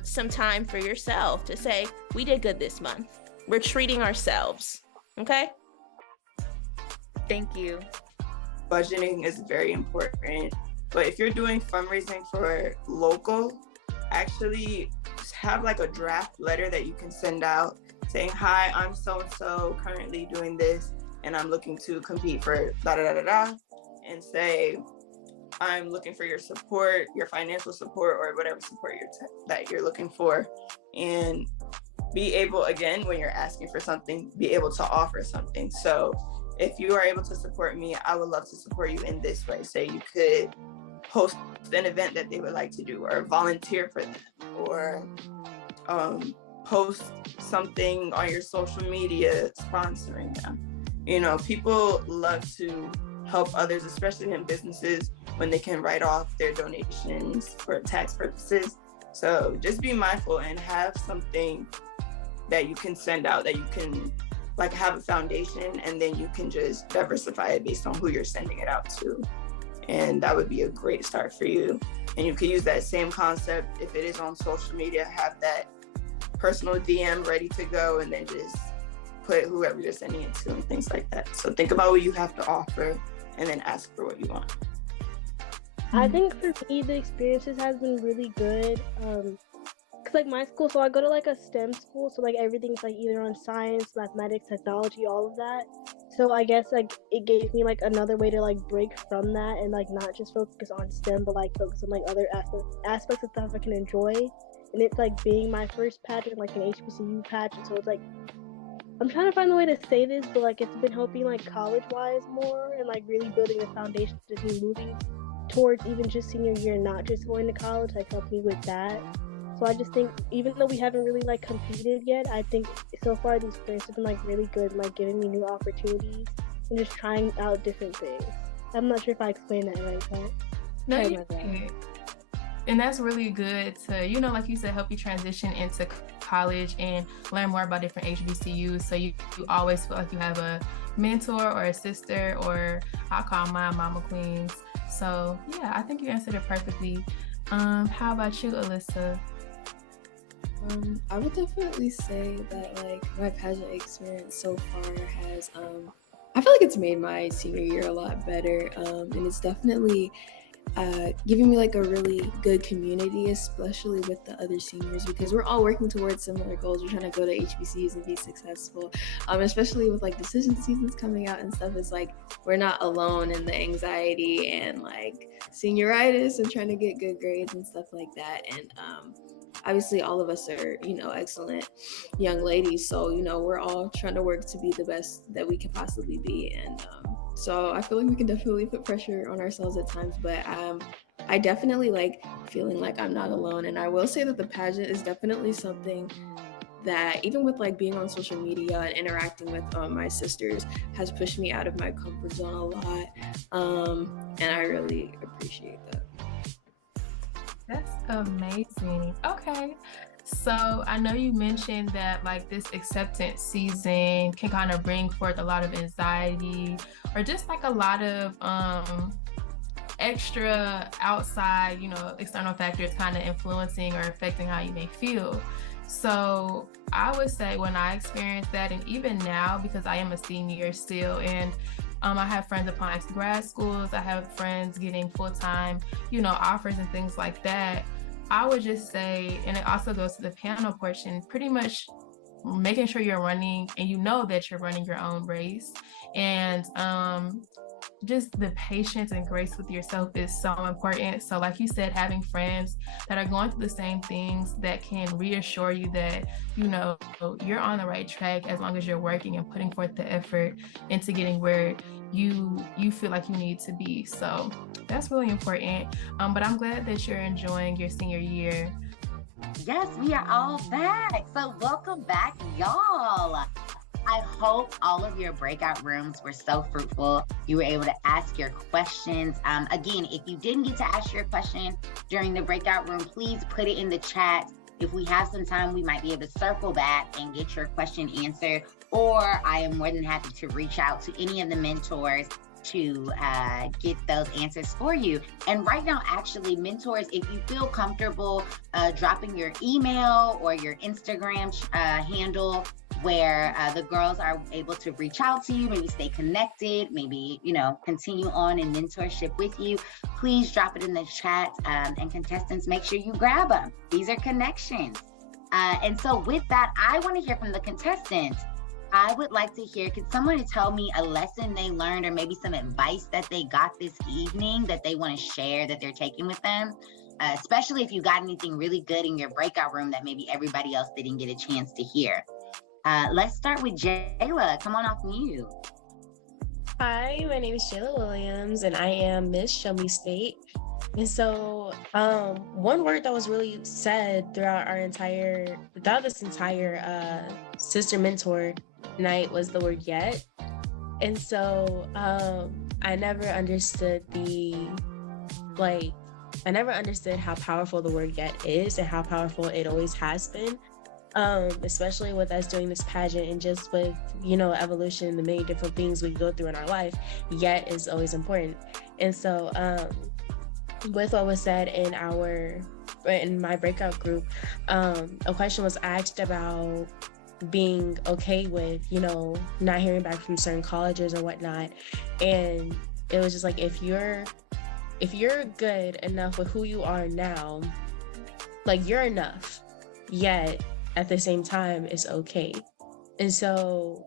some time for yourself to say, we did good this month. We're treating ourselves. Okay? Thank you. Budgeting is very important. But if you're doing fundraising for local, actually have like a draft letter that you can send out saying, hi, I'm so-and-so currently doing this and I'm looking to compete for da-da-da-da-da, and say, I'm looking for your support, your financial support, or whatever support that you're looking for. And be able, again, when you're asking for something, be able to offer something. So if you are able to support me, I would love to support you in this way. Say you could host an event that they would like to do, or volunteer for them, or post something on your social media sponsoring them. You know, people love to help others, especially in businesses, when they can write off their donations for tax purposes. So just be mindful and have something that you can send out, that you can like have a foundation, and then you can just diversify it based on who you're sending it out to. And that would be a great start for you. And you can use that same concept if it is on social media, have that personal DM ready to go, and then just put whoever you're sending it to and things like that. So think about what you have to offer and then ask for what you want. I think for me, the experiences has been really good. Cause like my school, so I go to like a STEM school, so like everything's like either on science, mathematics, technology, all of that. So I guess like it gave me like another way to like break from that and like not just focus on STEM, but like focus on like other aspects of stuff I can enjoy. And it's like being my first pageant, like an HBCU pageant. So it's like, I'm trying to find a way to say this, but like it's been helping like college-wise more and like really building a foundation to be moving towards even just senior year, not just going to college, like helped me with that. So I just think, even though we haven't really like competed yet, I think so far the experience has been like really good, like giving me new opportunities and just trying out different things. I'm not sure if I explained that right, but no, you did. And that's really good to, you know, like you said, help you transition into college and learn more about different HBCUs. So you always feel like you have a mentor or a sister, or I'll call mine Mama Queens. So yeah, I think you answered it perfectly. How about you, Alyssa? I would definitely say that like my pageant experience so far has I feel like it's made my senior year a lot better, and it's definitely giving me like a really good community, especially with the other seniors, because we're all working towards similar goals. We're trying to go to HBCUs and be successful, especially with like decision seasons coming out and stuff. It's like we're not alone in the anxiety and like senioritis and trying to get good grades and stuff like that. And obviously all of us are, you know, excellent young ladies, so you know, we're all trying to work to be the best that we can possibly be. And so I feel like we can definitely put pressure on ourselves at times, but I definitely like feeling like I'm not alone. And I will say that the pageant is definitely something that, even with like being on social media and interacting with my sisters, has pushed me out of my comfort zone a lot, and I really appreciate that. That's amazing. Okay. So I know you mentioned that like this acceptance season can kind of bring forth a lot of anxiety, or just like a lot of extra outside, you know, external factors kind of influencing or affecting how you may feel. So I would say when I experienced that, and even now, because I am a senior still, and I have friends applying to grad schools, I have friends getting full-time, you know, offers and things like that. I would just say, and it also goes to the panel portion, pretty much making sure you're running and you know that you're running your own race. And just the patience and grace with yourself is so important. So like you said, having friends that are going through the same things that can reassure you that, you know, you're on the right track as long as you're working and putting forth the effort into getting where you feel like you need to be. So that's really important. But I'm glad that you're enjoying your senior year. Yes, we are all back. So welcome back, y'all. I hope all of your breakout rooms were so fruitful. You were able to ask your questions. Again, if you didn't get to ask your question during the breakout room, please put it in the chat. If we have some time, we might be able to circle back and get your question answered. Or I am more than happy to reach out to any of the mentors to get those answers for you. And right now, actually, mentors, if you feel comfortable dropping your email or your Instagram handle, where the girls are able to reach out to you, maybe stay connected, maybe, you know, continue on in mentorship with you, please drop it in the chat. And contestants, make sure you grab them. These are connections. And so with that, I want to hear from the contestants. I would like to hear, could someone tell me a lesson they learned or maybe some advice that they got this evening that they want to share that they're taking with them? Especially if you got anything really good in your breakout room that maybe everybody else didn't get a chance to hear. Let's start with Jayla. Come on off mute. Hi, my name is Jayla Williams, and I am Miss Show Me State. And so, one word that was really said throughout this entire Sister Mentor night was the word "yet." And so, I never understood how powerful the word "yet" is and how powerful it always has been. Especially with us doing this pageant and just with, you know, evolution and the many different things we go through in our life, yet is always important. And so with what was said in my breakout group, a question was asked about being okay with, you know, not hearing back from certain colleges or whatnot. And it was just like, if you're good enough with who you are now, like, you're enough, yet at the same time, it's okay. And so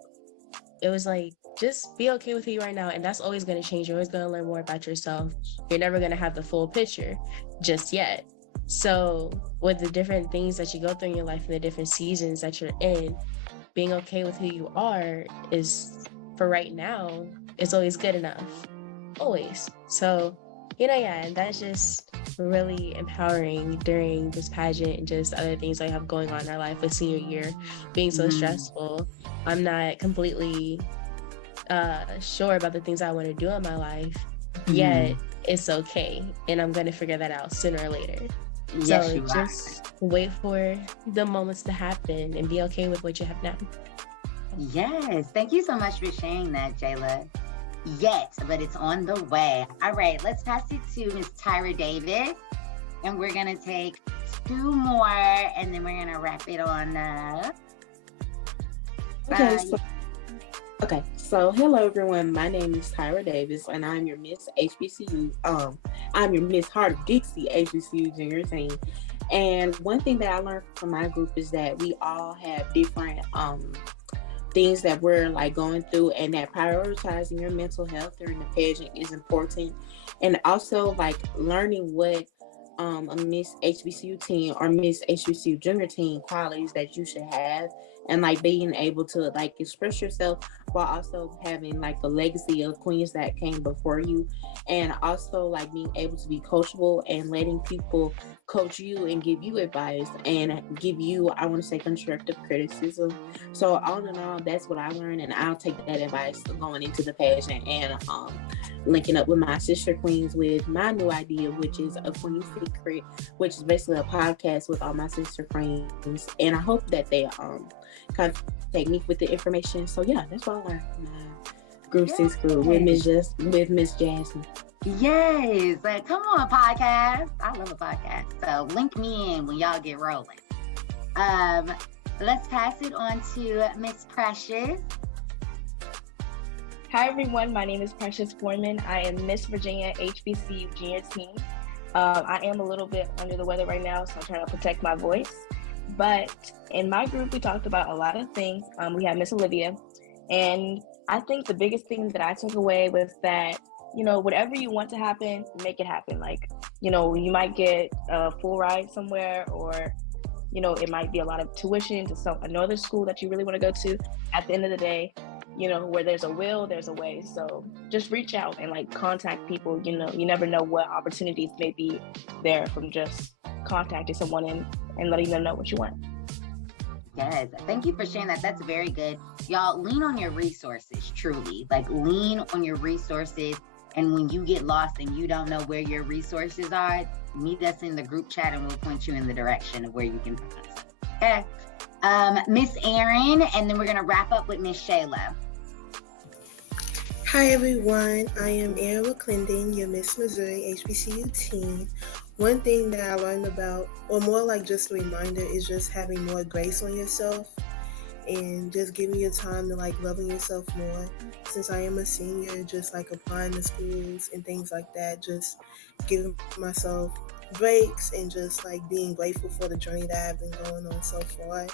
it was like, just be okay with who you are now. And that's always going to change. You're always going to learn more about yourself. You're never going to have the full picture just yet. So with the different things that you go through in your life and the different seasons that you're in, being okay with who you are is, for right now, is always good enough. Always. So, you know, yeah, and that's just really empowering during this pageant and just other things I have going on in our life with senior year being so stressful. I'm not completely sure about the things I want to do in my life, yet it's okay. And I'm going to figure that out sooner or later. Yes, so you just wait for the moments to happen and be okay with what you have now. Yes, thank you so much for sharing that, Jayla. Yet, but it's on the way. All right, let's pass it to Miss Tyrra Davis, and we're gonna take 2 more, and then we're gonna wrap it on up. So hello everyone. My name is Tyrra Davis, and I'm your Miss HBCU. I'm your Miss Heart of Dixie HBCU Junior Team. And one thing that I learned from my group is that we all have different things that we're like going through, and that prioritizing your mental health during the pageant is important. And also like learning what a Miss HBCU team or Miss HBCU Junior team qualities that you should have, and like being able to like express yourself while also having like the legacy of queens that came before you, and also like being able to be coachable and letting people coach you and give you advice and give you, I want to say, constructive criticism. So all in all, that's what I learned, and I'll take that advice going into the pageant and linking up with my sister queens with my new idea, which is a Queen Secret, which is basically a podcast with all my sister queens. And I hope that they contact me with the information. So yeah, that's what I learned from my Group 6 group with Miss Jasmine. Yes, like come on, podcast. I love a podcast. So link me in when y'all get rolling. Let's pass it on to Miss Precious. Hi everyone, my name is Precious Foreman. I am Miss Virginia HBCU Junior Team. I am a little bit under the weather right now, so I'm trying to protect my voice. But in my group, we talked about a lot of things. We had Miss Olivia, and I think the biggest thing that I took away was that, you know, whatever you want to happen, make it happen. Like, you know, you might get a full ride somewhere, or, you know, it might be a lot of tuition to another school that you really want to go to. At the end of the day, you know, where there's a will, there's a way. So just reach out and like contact people. You know, you never know what opportunities may be there from just contacting someone and letting them know what you want. Yes, thank you for sharing that. That's very good. Y'all, lean on your resources, truly. Like, lean on your resources. And when you get lost and you don't know where your resources are, meet us in the group chat and we'll point you in the direction of where you can find us. Okay. Miss Erin, and then we're going to wrap up with Miss Shayla. Hi everyone, I am Erin McClendon, your Miss Missouri HBCU team. One thing that I learned about, or more like just a reminder, is just having more grace on yourself and just giving your time to like loving yourself more. Since I am a senior, just like applying to schools and things like that, just giving myself breaks and just like being grateful for the journey that I've been going on so far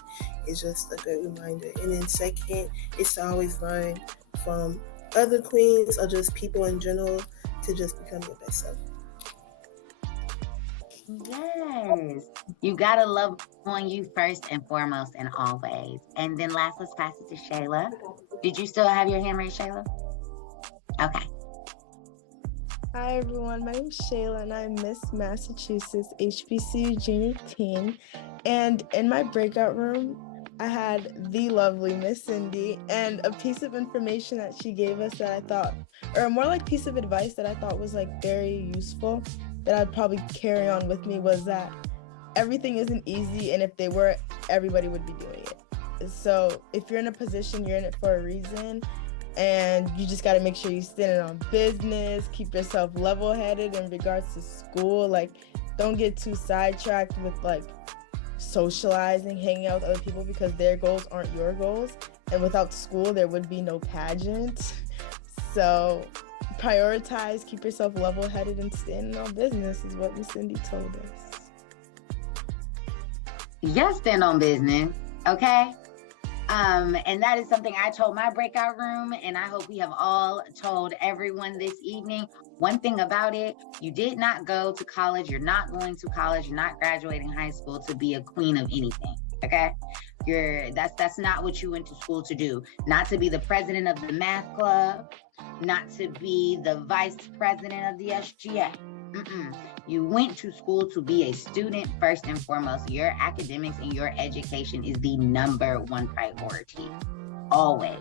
is just a good reminder. And then second is to always learn from other queens or just people in general to just become your best self. Yes, you gotta love on you first and foremost and always. And then last, let's pass it to Shayla. Did you still have your hand raised, Shayla? Okay. Hi everyone, my name is Shayla and I'm Miss Massachusetts HBCU Junior Team. And in my breakout room, I had the lovely Miss Cindy, and a piece of information that she gave us that I thought, or more like piece of advice that I thought was like very useful that I'd probably carry on with me, was that everything isn't easy, and if they were, everybody would be doing it. So if you're in a position, you're in it for a reason, and you just got to make sure you stand on business, keep yourself level-headed in regards to school. Like, don't get too sidetracked with like socializing, hanging out with other people, because their goals aren't your goals, and without school there would be no pageant. So prioritize, keep yourself level-headed, and stand on business is what Miss Cindy told us. Yes, stand on business, okay? And that is something I told my breakout room, and I hope we have all told everyone this evening. One thing about it, you did not go to college, you're not going to college, you're not graduating high school to be a queen of anything, okay? That's not what you went to school to do. Not to be the president of the math club, not to be the vice president of the SGA, You went to school to be a student first and foremost. Your academics and your education is the number one priority. Always.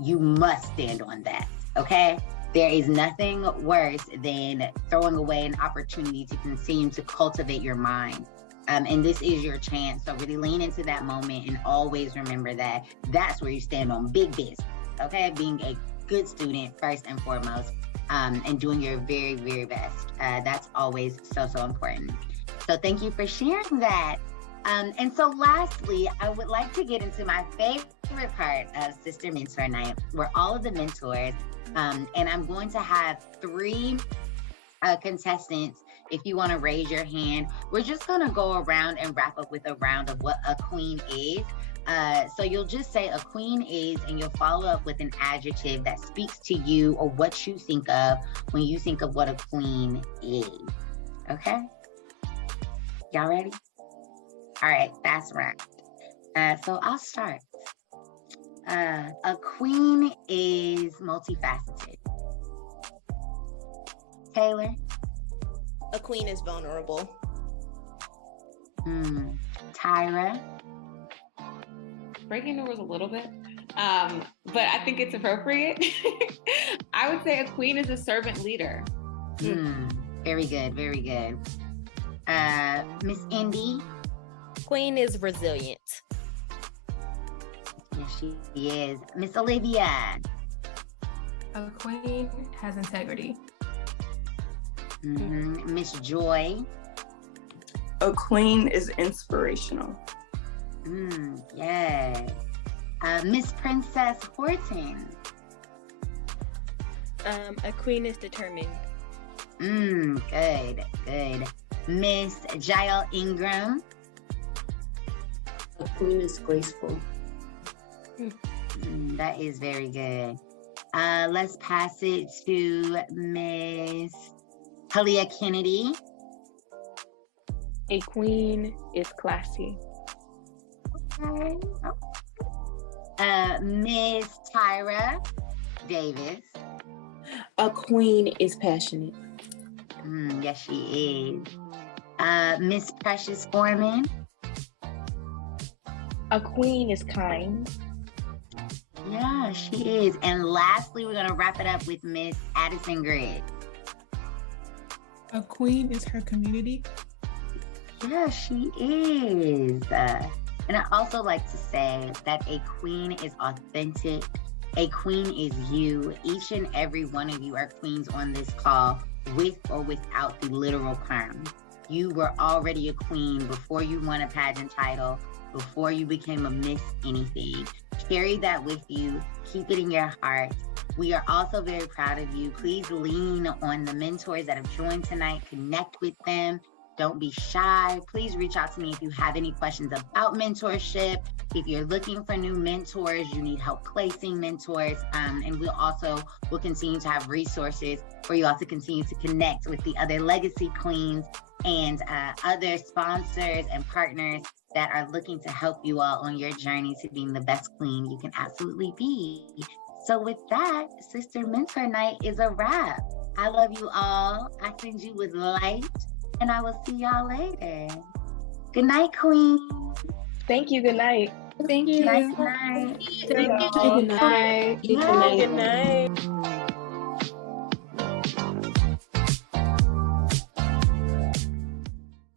You must stand on that, okay? There is nothing worse than throwing away an opportunity to continue to cultivate your mind. And this is your chance. So really lean into that moment and always remember that that's where you stand on big business, okay? Being a good student first and foremost, and doing your very, very best. That's always so, so important. So thank you for sharing that. And so lastly, I would like to get into my favorite part of Sister Mentor Night, where all of the mentors, and I'm going to have 3 contestants. If you want to raise your hand, we're just going to go around and wrap up with a round of what a queen is. So you'll just say a queen is, and you'll follow up with an adjective that speaks to you or what you think of when you think of what a queen is. Okay? Y'all ready? All right, fast round. So I'll start. A queen is multifaceted. Taylor? A queen is vulnerable. Tyrra? Breaking the rules a little bit, but I think it's appropriate. I would say a queen is a servant leader. Very good, very good. Miss Indi? Queen is resilient. Yes, she is. Miss Olivia? A queen has integrity. Miss Joy? A queen is inspirational. Yes. Miss Princess Horton? A queen is determined. Good, good. Miss Jael Ingram? A queen is graceful. That is very good. Let's pass it to Miss Halia Kennedy. A queen is classy. Okay. Miss Tyrra Davis. A queen is passionate. Yes, she is. Miss Precious Foreman. A queen is kind. Yeah, she is. And lastly, we're gonna wrap it up with Miss Addison Griggs. A queen is her community. Yeah, she is. And I also like to say that a queen is authentic. A queen is you. Each and every one of you are queens on this call, with or without the literal crown. You were already a queen before you won a pageant title, before you became a Miss anything. Carry that with you. Keep it in your heart. We are also very proud of you. Please lean on the mentors that have joined tonight. Connect with them. Don't be shy. Please reach out to me if you have any questions about mentorship. If you're looking for new mentors, you need help placing mentors. And we'll continue to have resources for you all to continue to connect with the other legacy queens and other sponsors and partners that are looking to help you all on your journey to being the best queen you can absolutely be. So with that, Sister Mentor Night is a wrap. I love you all. I send you with light, and I will see y'all later. Good night, queen. Thank you. Good night. Thank you. Good night. Good night. Good night. Good night.